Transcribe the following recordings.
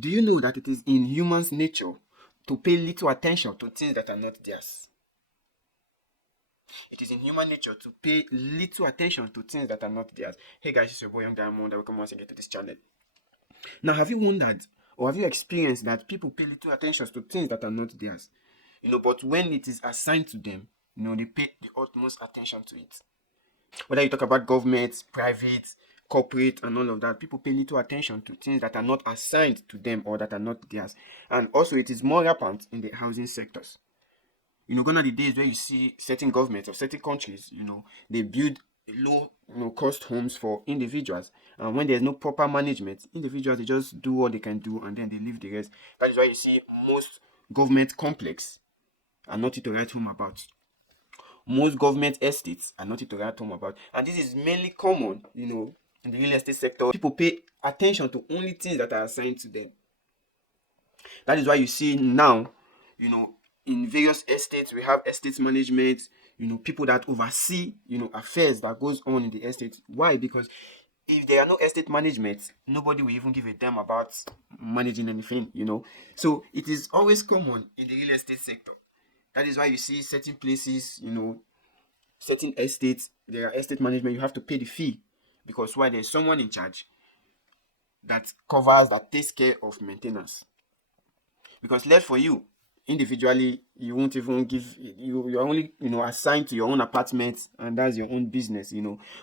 Do you know that it is in humans' nature to pay little attention to things that are not theirs? It is in human nature to pay little attention to things that are not theirs. Hey guys, it's your boy Young Diamond. Welcome once again to this channel. Now, have you wondered or have you experienced that people pay little attention to things that are not theirs? But when it is assigned to them, they pay the utmost attention to it. Whether you talk about government, private, corporate, and all of that, people pay little attention to things that are not assigned to them or that are not theirs. And also, it is more rampant in the housing sectors. Gone are the days where you see certain governments or certain countries, they build low, cost homes for individuals. And when there's no proper management, individuals, they just do what they can do and then they leave the rest. That is why you see most government complex are nothing to write home about. Most government estates are nothing to write home about. And this is mainly common, in the real estate sector. People pay attention to only things that are assigned to them. That is why you see now, in various estates, we have estate management, people that oversee, affairs that goes on in the estate. Why? Because if there are no estate management, nobody will even give a damn about managing anything, So it is always common in the real estate sector. That is why you see certain places, certain estates, there are estate management, you have to pay the fee. Because why? There's someone in charge that takes care of maintenance. Because left for you, individually, you won't even give, you're only, assigned to your own apartment, and that's your own business,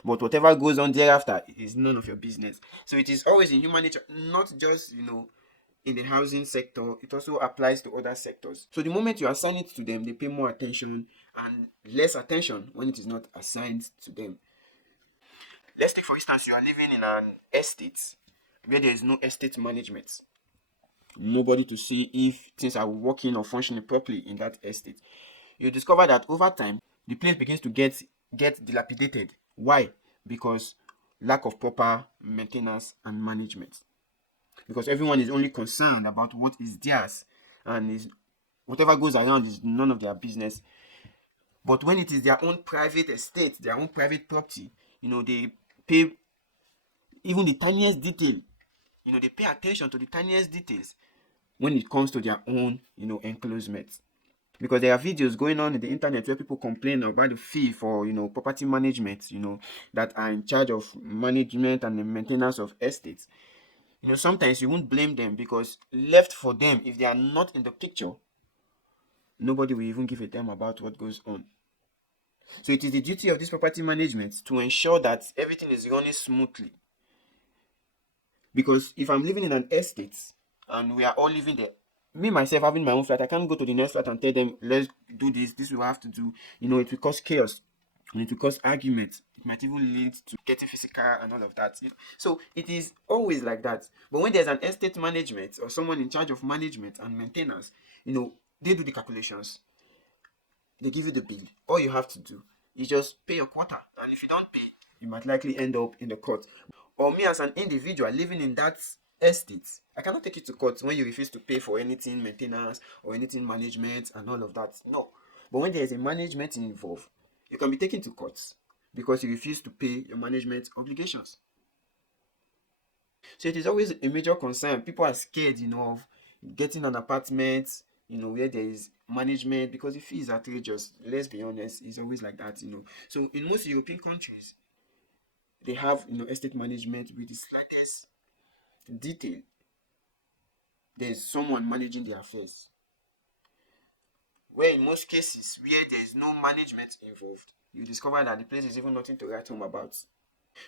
But whatever goes on thereafter is none of your business. So it is always in human nature, not just, in the housing sector, it also applies to other sectors. So the moment you assign it to them, they pay more attention and less attention when it is not assigned to them. Let's take, for instance, you are living in an estate where there is no estate management. Nobody to see if things are working or functioning properly in that estate. You discover that over time, the place begins to get dilapidated. Why? Because lack of proper maintenance and management. Because everyone is only concerned about what is theirs, and whatever goes around is none of their business. But when it is their own private estate, their own private property, they pay even the tiniest detail. They pay attention to the tiniest details when it comes to their own, enclosement. Because there are videos going on in the internet where people complain about the fee for, property management, that are in charge of management and the maintenance of estates. Sometimes you won't blame them because left for them, if they are not in the picture, nobody will even give a damn about what goes on. So it is the duty of this property management to ensure that everything is running smoothly. Because if I'm living in an estate and we are all living there, me myself having my own flat, I can't go to the next flat and tell them, let's do this we have to do. It will cause chaos and it will cause arguments. It might even lead to getting physical and all of that. So it is always like that. But when there's an estate management or someone in charge of management and maintenance, they do the calculations. They give you the bill. All you have to do is just pay your quota. And if you don't pay, you might likely end up in the court. Or me as an individual living in that estate, I cannot take you to court when you refuse to pay for anything maintenance or anything management and all of that. No. But when there is a management involved, you can be taken to court because you refuse to pay your management obligations. So it is always a major concern. People are scared, of getting an apartment, where there is management because the fee is outrageous. Let's be honest, it's always like that, So in most European countries, they have, estate management with the slightest detail. There's someone managing the affairs. Where in most cases, where there is no management involved, you discover that the place is even nothing to write home about.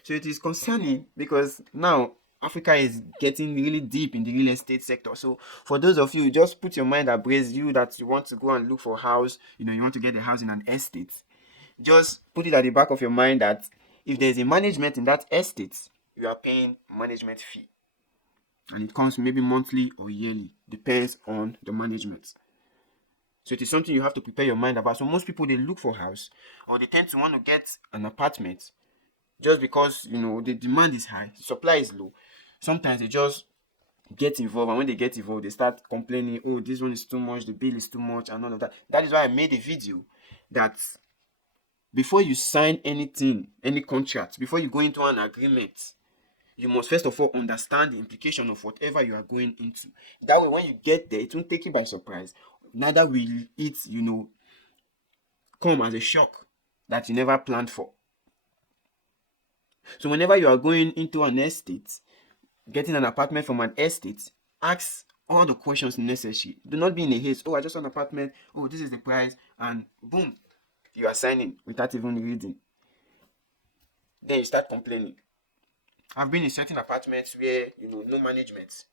So it is concerning because now Africa is getting really deep in the real estate sector. So for those of you, just put your mind at rest, you that you want to go and look for a house, you want to get a house in an estate. Just put it at the back of your mind that if there's a management in that estate, you are paying management fee. And it comes maybe monthly or yearly, depends on the management. So it is something you have to prepare your mind about. So most people, they look for a house or they tend to want to get an apartment just because, the demand is high, the supply is low. Sometimes they just get involved, and when they get involved, they start complaining, oh, this one is too much, the bill is too much, and all of that. That is why I made a video that before you sign anything, any contract, before you go into an agreement, you must first of all understand the implication of whatever you are going into. That way, when you get there, it won't take you by surprise. Neither will it, come as a shock that you never planned for. So whenever you are going into an estate, getting an apartment from an estate, ask all the questions necessary. Do not be in a haste. Oh, I just want an apartment. Oh, this is the price. And boom, you are signing without even reading. Then you start complaining. I've been in certain apartments where, no management.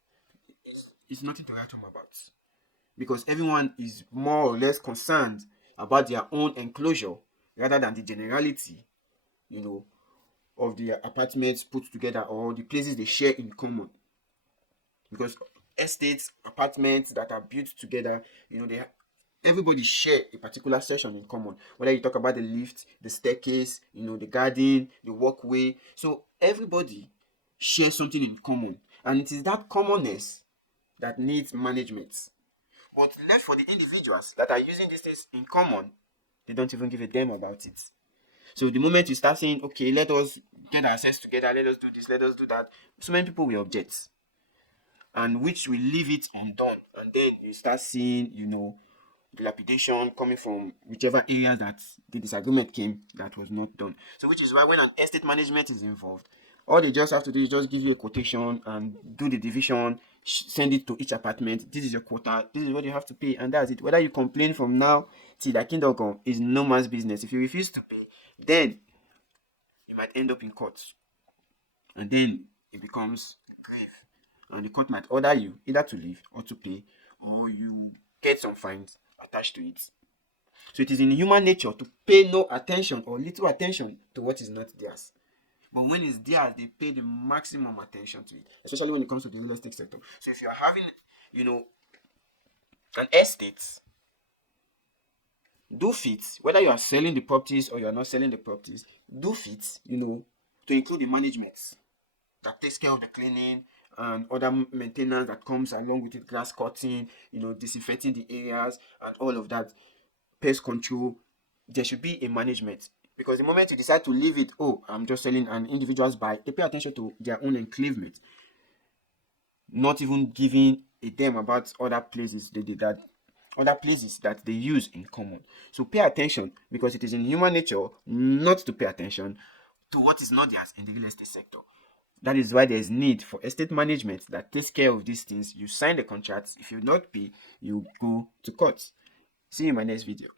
It's nothing to write home about. Because everyone is more or less concerned about their own enclosure rather than the generality, you know, of the apartments put together or the places they share in common. Because estates, apartments that are built together, everybody share a particular section in common. Whether you talk about the lift, the staircase, the garden, the walkway. So everybody shares something in common. And it is that commonness that needs management. But left for the individuals that are using these things in common, they don't even give a damn about it. So the moment you start saying, okay, let us get ourselves together, let us do this, let us do that, so many people will object. And which will leave it undone. And then you start seeing, dilapidation coming from whichever areas that the disagreement came that was not done. So which is why when an estate management is involved, all they just have to do is just give you a quotation and do the division, send it to each apartment. This is your quota. This is what you have to pay, and that's it. Whether you complain from now till the kingdom come is no man's business. If you refuse to pay, then you might end up in court, and then it becomes grave, and the court might order you either to leave or to pay, or you get some fines attached to it. So it is in human nature to pay no attention or little attention to what is not theirs. But when it's theirs, they pay the maximum attention to it, especially when it comes to the real estate sector. So if you are having, an estate, do fit, whether you are selling the properties or you are not selling the properties, do fit, to include the management that takes care of the cleaning and other maintenance that comes along with it, grass cutting, disinfecting the areas and all of that, pest control. There should be a management, because the moment you decide to leave it, oh, I'm just selling and individuals buy, they pay attention to their own enclavement, not even giving a damn about other places that they use in common. So pay attention, because it is in human nature not to pay attention to what is not theirs in the real estate sector. That is why there is need for estate management that takes care of these things. You sign the contracts. If you not pay, you go to court. See you in my next video.